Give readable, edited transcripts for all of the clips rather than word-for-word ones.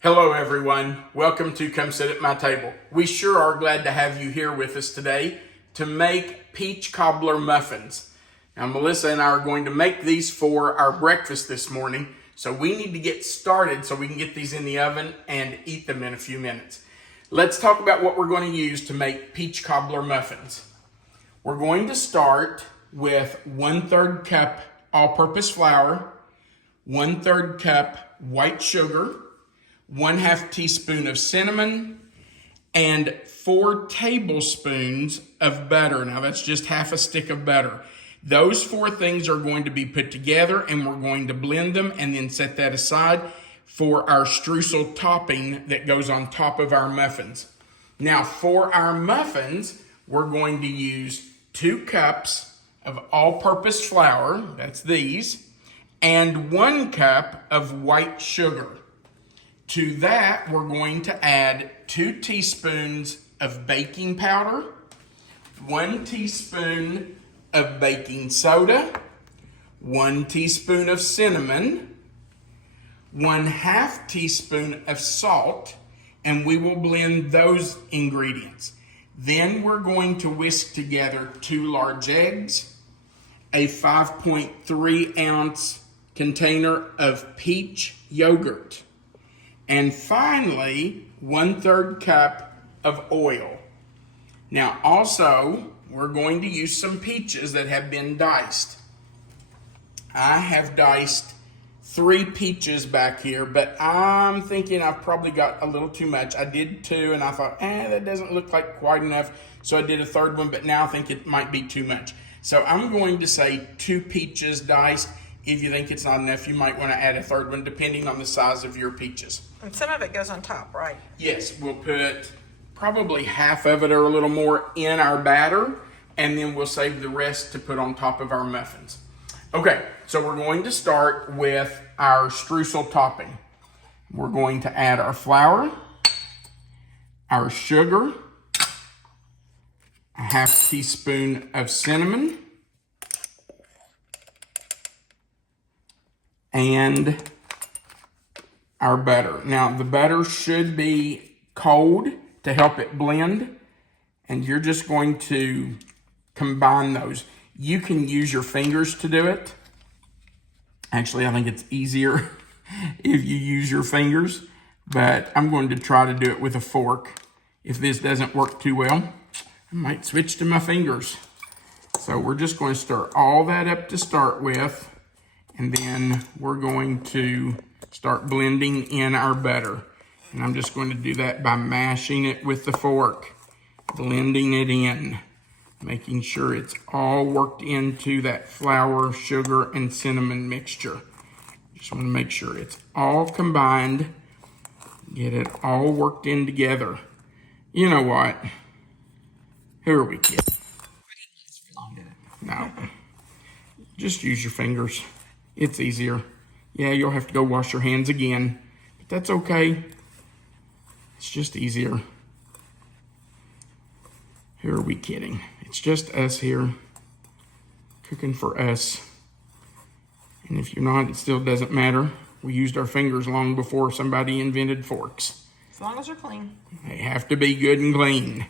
Hello everyone, welcome to Come Sit at My Table. We sure are glad to have you here with us today to make peach cobbler muffins. Now Melissa and I are going to make these for our breakfast this morning, so we need to get started so we can get these in the oven and eat them in a few minutes. Let's talk about what we're going to use to make peach cobbler muffins. We're going to start with 1/3 cup all-purpose flour, 1/3 cup white sugar, 1/2 teaspoon of cinnamon, and 4 tablespoons of butter. Now that's just half a stick of butter. Those 4 things are going to be put together and we're going to blend them and then set that aside for our streusel topping that goes on top of our muffins. Now for our muffins, we're going to use 2 cups of all-purpose flour, that's these, and 1 cup of white sugar. To that, we're going to add 2 teaspoons of baking powder, 1 teaspoon of baking soda, 1 teaspoon of cinnamon, 1/2 teaspoon of salt, and we will blend those ingredients. Then we're going to whisk together 2 large eggs, a 5.3 ounce container of peach yogurt, and finally, 1/3 cup of oil. Now also, we're going to use some peaches that have been diced. I have diced 3 peaches back here, but I'm thinking I've probably got a little too much. I did 2 and I thought, that doesn't look like quite enough. So I did a 3rd one, but now I think it might be too much. So I'm going to say 2 peaches diced. If you think it's not enough, you might want to add a 3rd one, depending on the size of your peaches. And some of it goes on top, right? Yes, we'll put probably half of it or a little more in our batter, and then we'll save the rest to put on top of our muffins. Okay, so we're going to start with our streusel topping. We're going to add our flour, our sugar, a 1/2 teaspoon of cinnamon, and our butter. Now the butter should be cold to help it blend, and you're just going to combine those. You can use your fingers to do it. Actually, I think it's easier if you use your fingers, but I'm going to try to do it with a fork. If this doesn't work too well, I might switch to my fingers. So we're just going to stir all that up to start with, and then we're going to start blending in our butter. And I'm just going to do that by mashing it with the fork, blending it in, making sure it's all worked into that flour, sugar, and cinnamon mixture. Just want to make sure it's all combined, get it all worked in together. You know what? Who are we kidding? No. Just use your fingers. It's easier. Yeah, you'll have to go wash your hands again, but that's okay. It's just easier. Who are we kidding? It's just us here, cooking for us. And if you're not, it still doesn't matter. We used our fingers long before somebody invented forks. As long as they're clean. They have to be good and clean.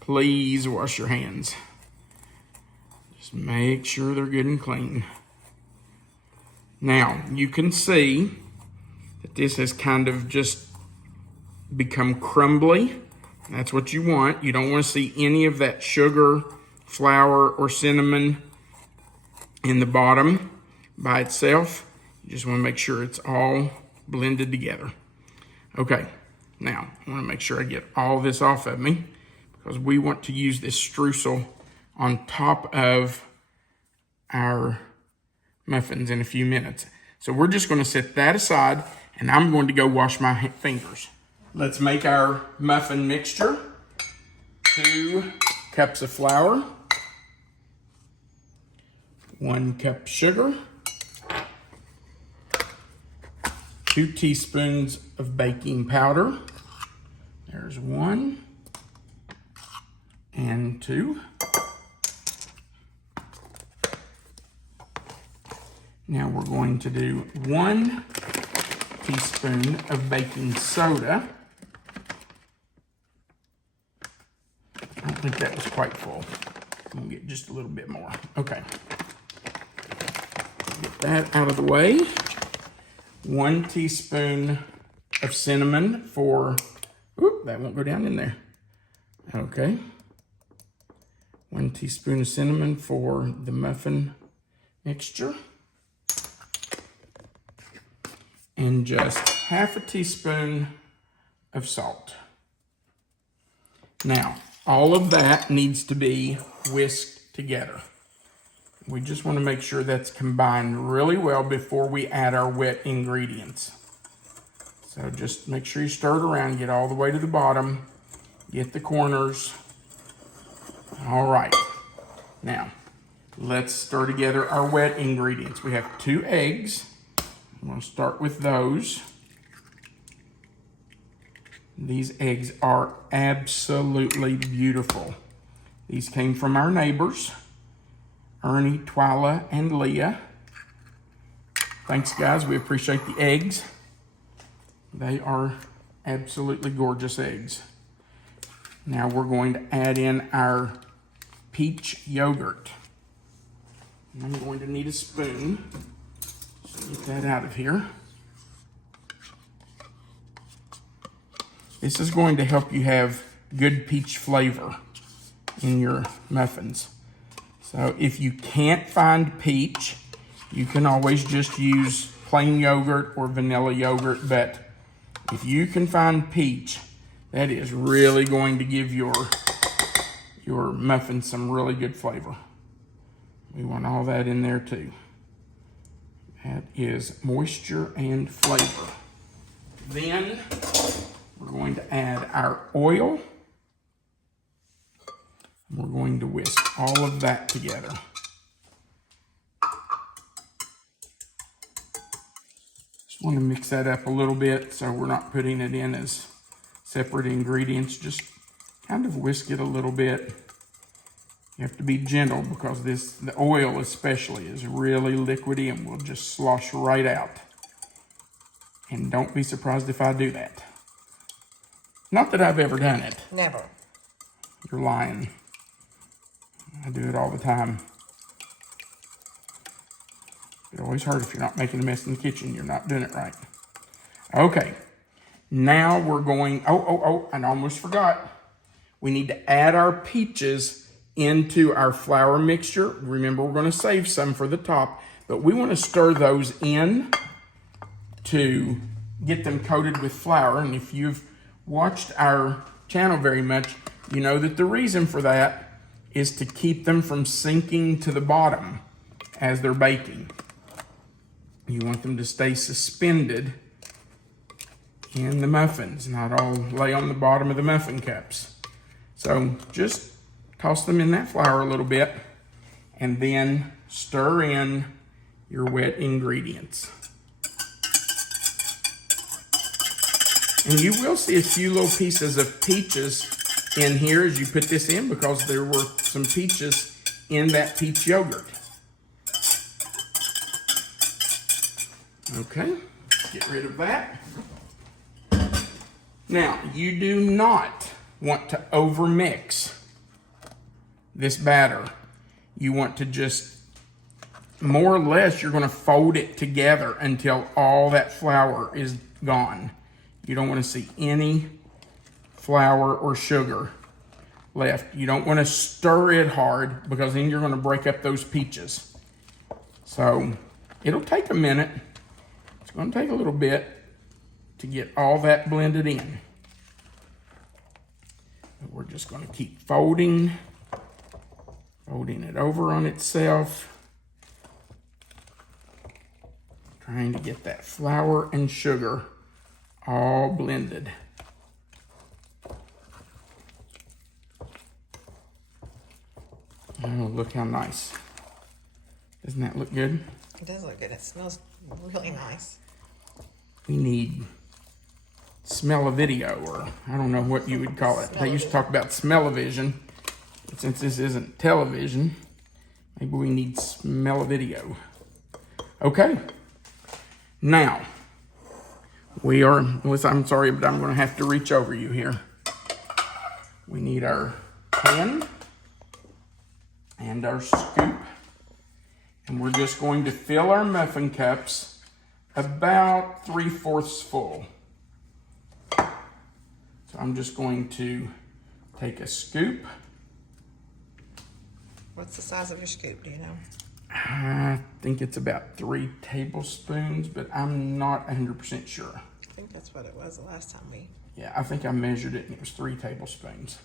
Please wash your hands. Just make sure they're good and clean. Now, you can see that this has kind of just become crumbly. That's what you want. You don't want to see any of that sugar, flour, or cinnamon in the bottom by itself. You just want to make sure it's all blended together. Okay, now I want to make sure I get all this off of me because we want to use this streusel on top of our muffins in a few minutes. So we're just going to set that aside, and I'm going to go wash my fingers. Let's make our muffin mixture. 2 cups of flour, 1 cup sugar, 2 teaspoons of baking powder. There's 1 and 2. Now we're going to do 1 teaspoon of baking soda. I don't think that was quite full. I'm gonna get just a little bit more. Okay. Get that out of the way. 1 teaspoon of cinnamon for, oop, that won't go down in there. Okay. 1 teaspoon of cinnamon for the muffin mixture. And just 1/2 teaspoon of salt. Now, all of that needs to be whisked together. We just want to make sure that's combined really well before we add our wet ingredients. So just make sure you stir it around, get all the way to the bottom, get the corners. All right. Now, let's stir together our wet ingredients. We have 2 eggs. I'm going to start with those. These eggs are absolutely beautiful. These came from our neighbors, Ernie, Twyla, and Leah. Thanks, guys. We appreciate the eggs. They are absolutely gorgeous eggs. Now we're going to add in our peach yogurt. I'm going to need a spoon. So get that out of here. This is going to help you have good peach flavor in your muffins. So if you can't find peach, you can always just use plain yogurt or vanilla yogurt, but if you can find peach, that is really going to give your muffin some really good flavor. We want all that in there too. That is moisture and flavor. Then we're going to add our oil. We're going to whisk all of that together. Just want to mix that up a little bit so we're not putting it in as separate ingredients. Just kind of whisk it a little bit. You have to be gentle because the oil especially is really liquidy and will just slosh right out. And don't be surprised if I do that. Not that I've ever done it. Never. You're lying. I do it all the time. It always hurts if you're not making a mess in the kitchen. You're not doing it right. Okay. Now we're going, I almost forgot. We need to add our peaches into our flour mixture. Remember, we're going to save some for the top, but we want to stir those in to get them coated with flour. And if you've watched our channel very much, you know that the reason for that is to keep them from sinking to the bottom as they're baking. You want them to stay suspended in the muffins, not all lay on the bottom of the muffin cups. So just toss them in that flour a little bit and then stir in your wet ingredients. And you will see a few little pieces of peaches in here as you put this in because there were some peaches in that peach yogurt. Okay, get rid of that. Now, you do not want to overmix this batter. You want to just, more or less, you're going to fold it together until all that flour is gone. You don't want to see any flour or sugar left. You don't want to stir it hard because then you're going to break up those peaches. So it'll take a minute. It's going to take a little bit to get all that blended in. But we're just going to keep folding it over on itself, trying to get that flour and sugar all blended. Oh, look how nice. Doesn't that look good? It does look good. It smells really nice. We need smell-o-video, or I don't know what you would call it. They used to talk about smell-o-vision, but since this isn't television, maybe we need smell-o-video. Okay. Now, We are, Melissa, I'm sorry, but I'm going to have to reach over you here. We need our pan and our scoop. And we're just going to fill our muffin cups about 3/4 full. So I'm just going to take a scoop. What's the size of your scoop, do you know? I think it's about 3 tablespoons, but I'm not 100% sure. I think that's what it was the last time we... Yeah, I think I measured it and it was 3 tablespoons.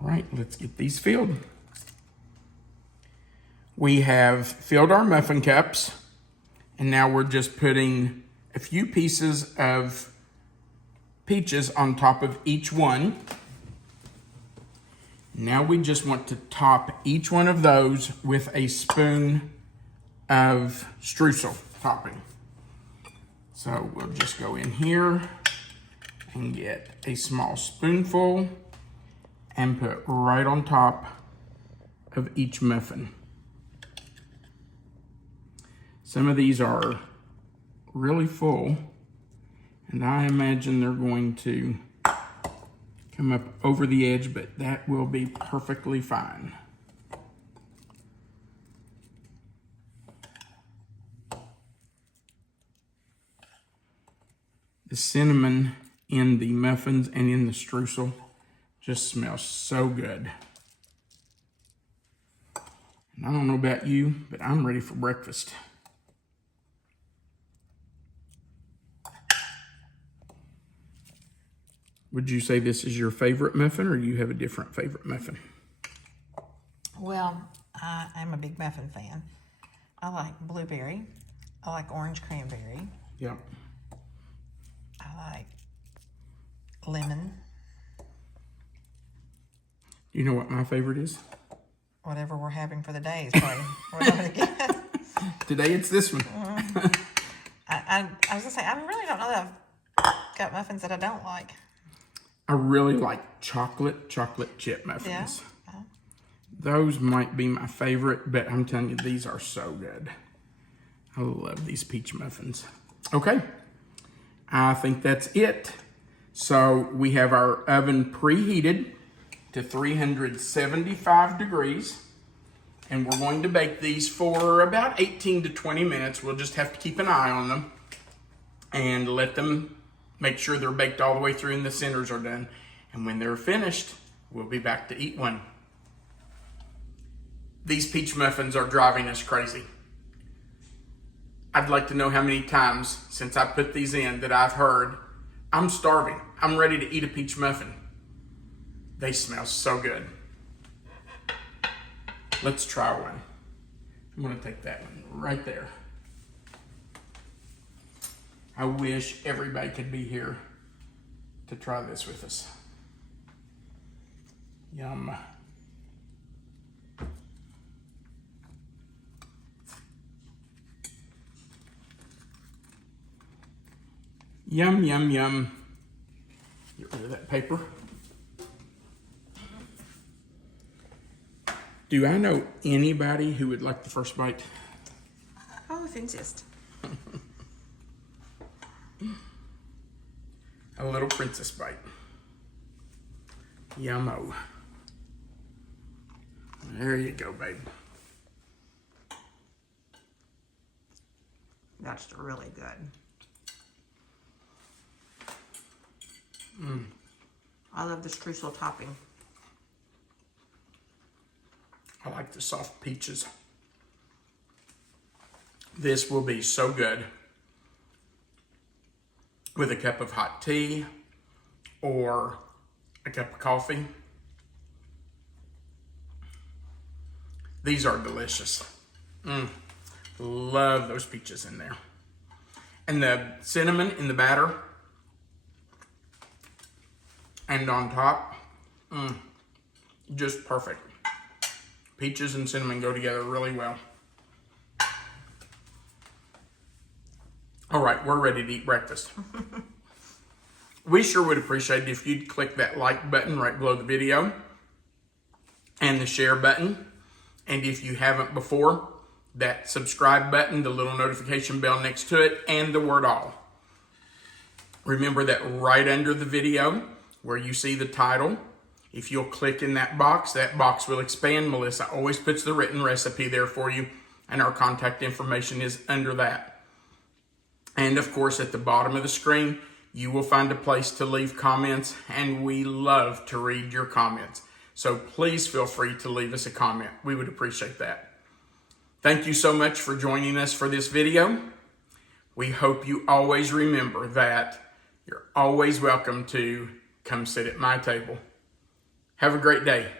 All right, let's get these filled. We have filled our muffin cups, and now we're just putting a few pieces of peaches on top of each one. Now we just want to top each one of those with a spoon of streusel topping. So we'll just go in here and get a small spoonful and put right on top of each muffin. Some of these are really full, and I imagine they're going to come up over the edge, but that will be perfectly fine. The cinnamon in the muffins and in the streusel just smells so good. And I don't know about you, but I'm ready for breakfast. Would you say this is your favorite muffin, or do you have a different favorite muffin? Well, I'm a big muffin fan. I like blueberry. I like orange cranberry. Yep. I like lemon. You know what my favorite is? Whatever we're having for the day is probably what I'm going to get. Today it's this one. I was going to say, I really don't know that I've got muffins that I don't like. I really like chocolate chip muffins. Yeah. Those might be my favorite, but I'm telling you, these are so good. I love these peach muffins. Okay, I think that's it. So we have our oven preheated to 375 degrees, and we're going to bake these for about 18 to 20 minutes. We'll just have to keep an eye on them and let them make sure they're baked all the way through and the centers are done. And when they're finished, we'll be back to eat one. These peach muffins are driving us crazy. I'd like to know how many times since I put these in that I've heard, I'm starving, I'm ready to eat a peach muffin. They smell so good. Let's try one. I'm gonna take that one right there. I wish everybody could be here to try this with us. Yum. Yum, yum, yum. Get rid of that paper. Do I know anybody who would like the first bite? Oh, if you insist. A little princess bite. Yummo. There you go, babe. That's really good. I love the streusel topping. I like the soft peaches. This will be so good with a cup of hot tea or a cup of coffee. These are delicious. Love those peaches in there. And the cinnamon in the batter and on top, just perfect. Peaches and cinnamon go together really well. All right, we're ready to eat breakfast. We sure would appreciate it if you'd click that like button right below the video and the share button. And if you haven't before, that subscribe button, the little notification bell next to it, and the word all. Remember that right under the video where you see the title, if you'll click in that box will expand. Melissa always puts the written recipe there for you, and our contact information is under that. And of course, at the bottom of the screen, you will find a place to leave comments, and we love to read your comments. So please feel free to leave us a comment. We would appreciate that. Thank you so much for joining us for this video. We hope you always remember that you're always welcome to come sit at my table. Have a great day.